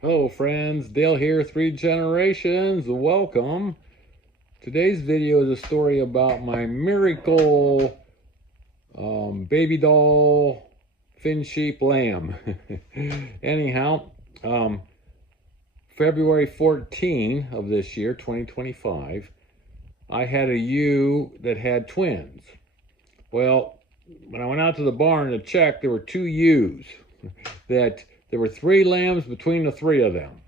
Hello friends, Dale here, Three Generations, welcome. Today's video is a story about my miracle baby doll Finnsheep lamb. Anyhow, February 14 of this year, 2025, I had a ewe that had twins. Well, when I went out to the barn to check, there were two ewes that there were three lambs between the three of them.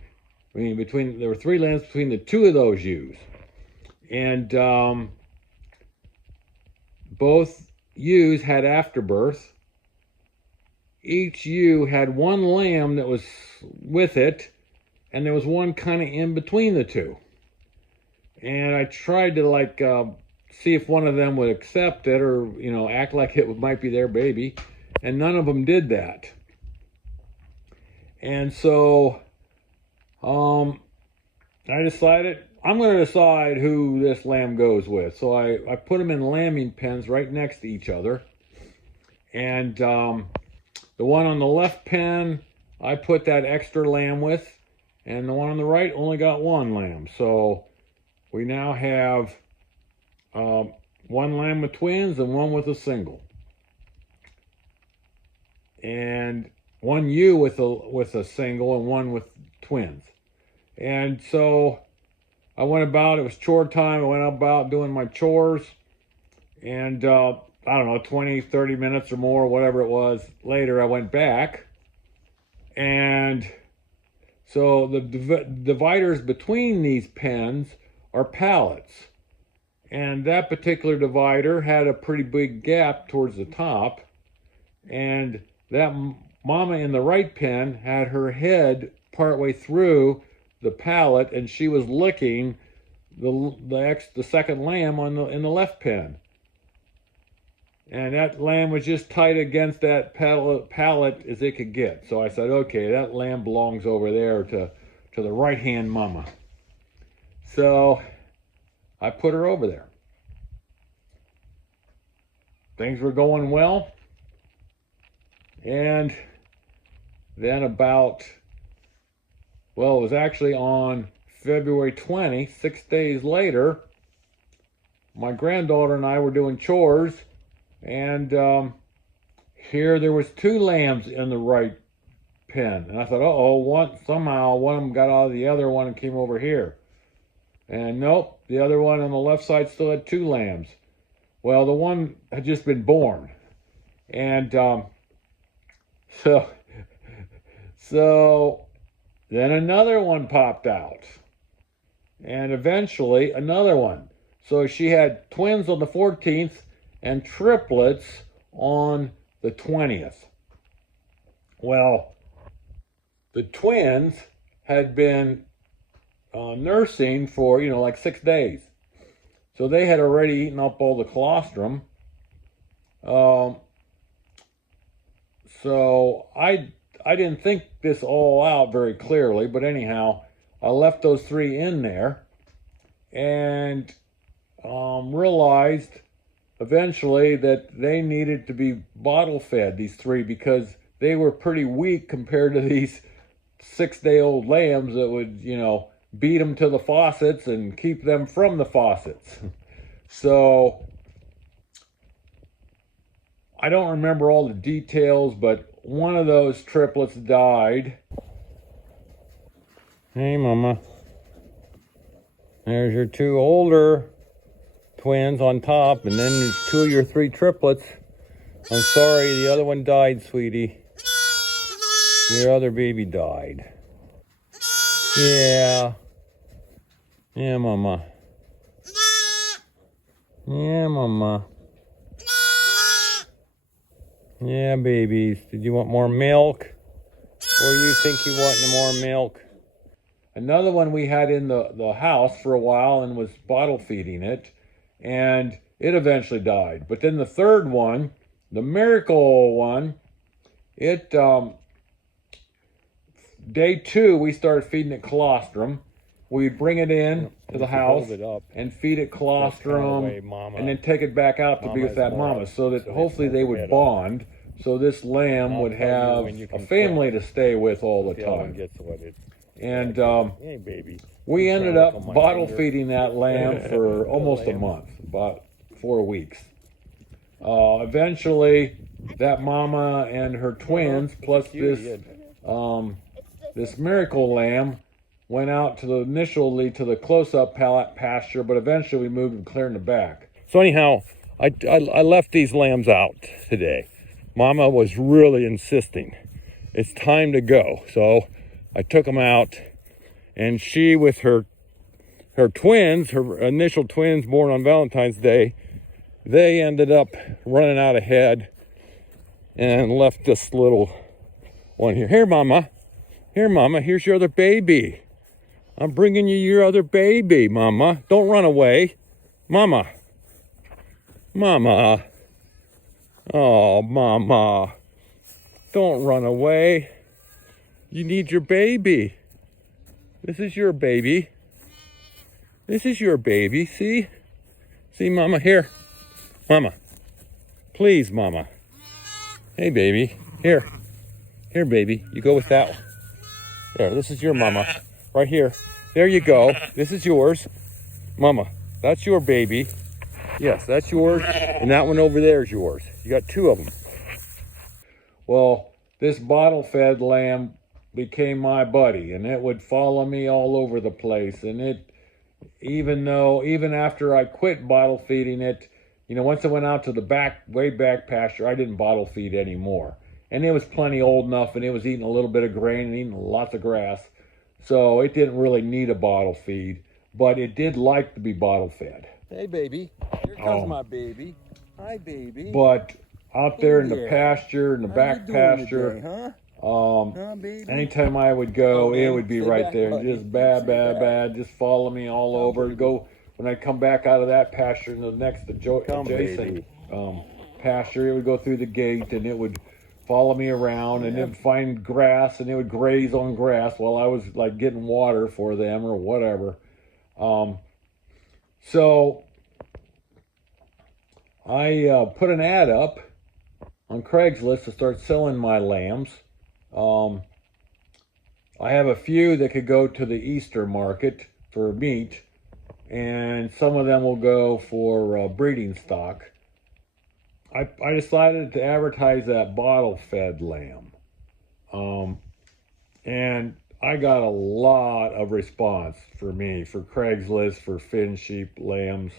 There were three lambs between the two of those ewes. And both ewes had afterbirth. Each ewe had one lamb that was with it, and there was one kind of in between the two. And I tried to see if one of them would accept it or, act like it might be their baby. And none of them did that. And so I decided I'm going to decide who this lamb goes with. So I put them in lambing pens right next to each other. And the one on the left pen, I put that extra lamb with. And the one on the right only got one lamb. So we now have one lamb with twins and one with a single. And one ewe with a single and one with twins. And so I went about, it was chore time, I went about doing my chores, and I don't know, 20, 30 minutes or more, whatever it was, later I went back, and so the dividers between these pens are pallets, and that particular divider had a pretty big gap towards the top, and that mama in the right pen had her head partway through the pallet, and she was licking the second lamb in the left pen. And that lamb was just tight against that pallet as it could get. So I said, okay, that lamb belongs over there to the right-hand mama. So I put her over there. Things were going well. And then it was actually on February 20, 6 days later, my granddaughter and I were doing chores, and here there was two lambs in the right pen. And I thought, somehow one of them got out of the other one and came over here. And nope, the other one on the left side still had two lambs. Well, the one had just been born. And so then another one popped out, and eventually another one. So she had twins on the 14th and triplets on the 20th. Well, the twins had been nursing for, like 6 days. So they had already eaten up all the colostrum. So I didn't think this all out very clearly, but anyhow, I left those three in there and realized eventually that they needed to be bottle fed, these three, because they were pretty weak compared to these 6-day-old lambs that would, beat them to the faucets and keep them from the faucets. So I don't remember all the details, but one of those triplets died. Hey, Mama. There's your two older twins on top, and then there's two of your three triplets. I'm sorry, the other one died, sweetie. Your other baby died. Yeah. Yeah, Mama. Yeah, Mama. Yeah, babies. Did you want more milk? Or you think you want more milk? Another one we had in the house for a while and was bottle feeding it, and it eventually died. But then the third one, the miracle one, day 2 we started feeding it colostrum. We'd bring it in to the house and feed it colostrum, and then take it back out to be with that mama, so that hopefully they would bond, so this lamb would have a family to stay with all the time. And hey, baby. we ended up bottle feeding that lamb for almost a month, about 4 weeks. Eventually, that mama and her twins, plus this miracle lamb, went out to initially to the close-up pasture, but eventually we moved and cleared in the back. So anyhow, I left these lambs out today. Mama was really insisting. It's time to go. So I took them out, and she with her twins, her initial twins born on Valentine's Day, they ended up running out ahead and left this little one here. Here, Mama. Here, Mama. Here's your other baby. I'm bringing you your other baby, Mama. Don't run away. Mama. Mama. Oh, Mama. Don't run away. You need your baby. This is your baby. This is your baby. See? See, Mama? Here. Mama. Please, Mama. Hey, baby. Here. Here, baby. You go with that one. There, this is your Mama. Right here. There you go. This is yours. Mama, that's your baby. Yes, that's yours. And that one over there is yours. You got 2 of them. Well, this bottle-fed lamb became my buddy, and it would follow me all over the place. And it, even after I quit bottle feeding it, you know, once I went out to the way back pasture, I didn't bottle feed anymore. And it was plenty old enough, and it was eating a little bit of grain and eating lots of grass. So it didn't really need a bottle feed, but it did like to be bottle fed. Hey, baby. Here comes my baby. Hi, baby. But out there in the pasture, in the back pasture, today, baby? Anytime I would go, it would be right there. Just bad, just follow me all over. Go when I come back out of that pasture in the next adjacent pasture, it would go through the gate and it would follow me around, and it would find grass and it would graze on grass while I was like getting water for them or whatever. So I put an ad up on Craigslist to start selling my lambs. I have a few that could go to the Easter market for meat, and some of them will go for breeding stock. I decided to advertise that bottle-fed lamb. And I got a lot of response for Craigslist, for Finnsheep lambs.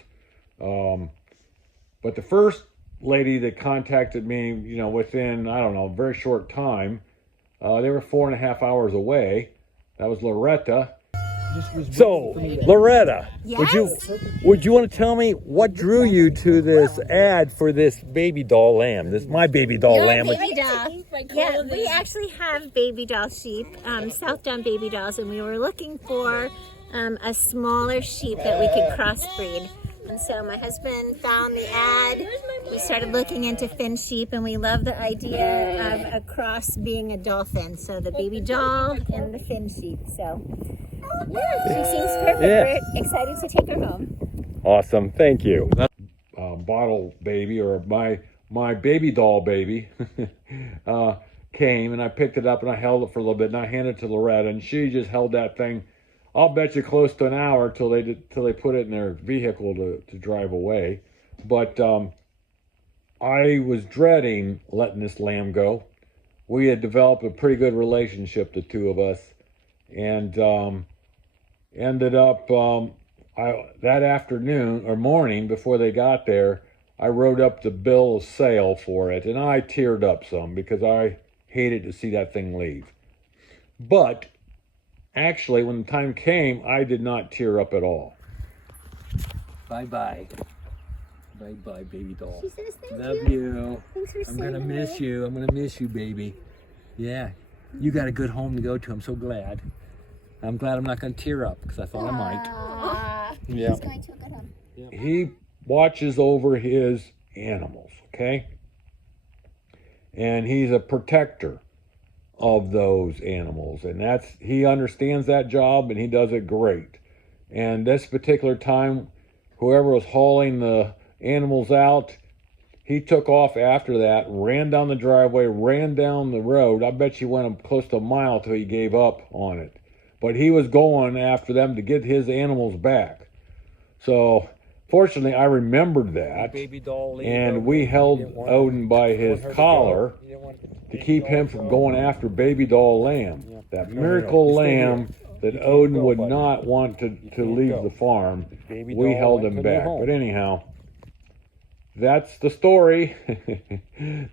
But the first lady that contacted me, you know, within, I don't know, a very short time, they were 4.5 hours away. That was Loretta. So, Loretta, yes? would you want to tell me what drew you to this ad for this baby doll lamb? This my baby doll lamb. Baby doll. Yeah, we actually have baby doll sheep, South Down baby dolls, and we were looking for a smaller sheep that we could crossbreed. And so my husband found the ad. We started looking into Finnsheep, and we love the idea of a cross being a dolphin. So the baby doll and the Finnsheep. So yeah, she seems perfect. Yeah. We're excited to take her home. Awesome, thank you. Bottle baby, or my baby doll baby, came, and I picked it up and I held it for a little bit, and I handed it to Loretta, and she just held that thing. I'll bet you close to an hour till they put it in their vehicle to drive away. But I was dreading letting this lamb go. We had developed a pretty good relationship, the 2 of us, and ended up that afternoon or morning before they got there, I wrote up the bill of sale for it, and I teared up some because I hated to see that thing leave. But actually, when the time came, I did not tear up at all. Bye-bye. Bye-bye, baby doll. She says thank Love you. Thanks for I'm going to miss you. I'm going to miss you, baby. Yeah. You got a good home to go to. I'm so glad. I'm glad I'm not going to tear up because I thought I might. Yeah. He's going to a good home. He watches over his animals, okay? And he's a protector of those animals, and he understands that job, and he does it great. And this particular time, whoever was hauling the animals out, he took off after that, ran down the driveway, ran down the road. I bet you went close to a mile till he gave up on it. but he was going after them to get his animals back. So fortunately, I remembered that, Baby doll lamb, and we held Odin by his collar to keep him from going after baby doll lamb. That miracle lamb that Odin would not want to leave the farm. We held him back. But anyhow, that's the story.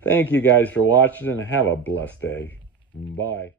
Thank you guys for watching, and have a blessed day. Bye.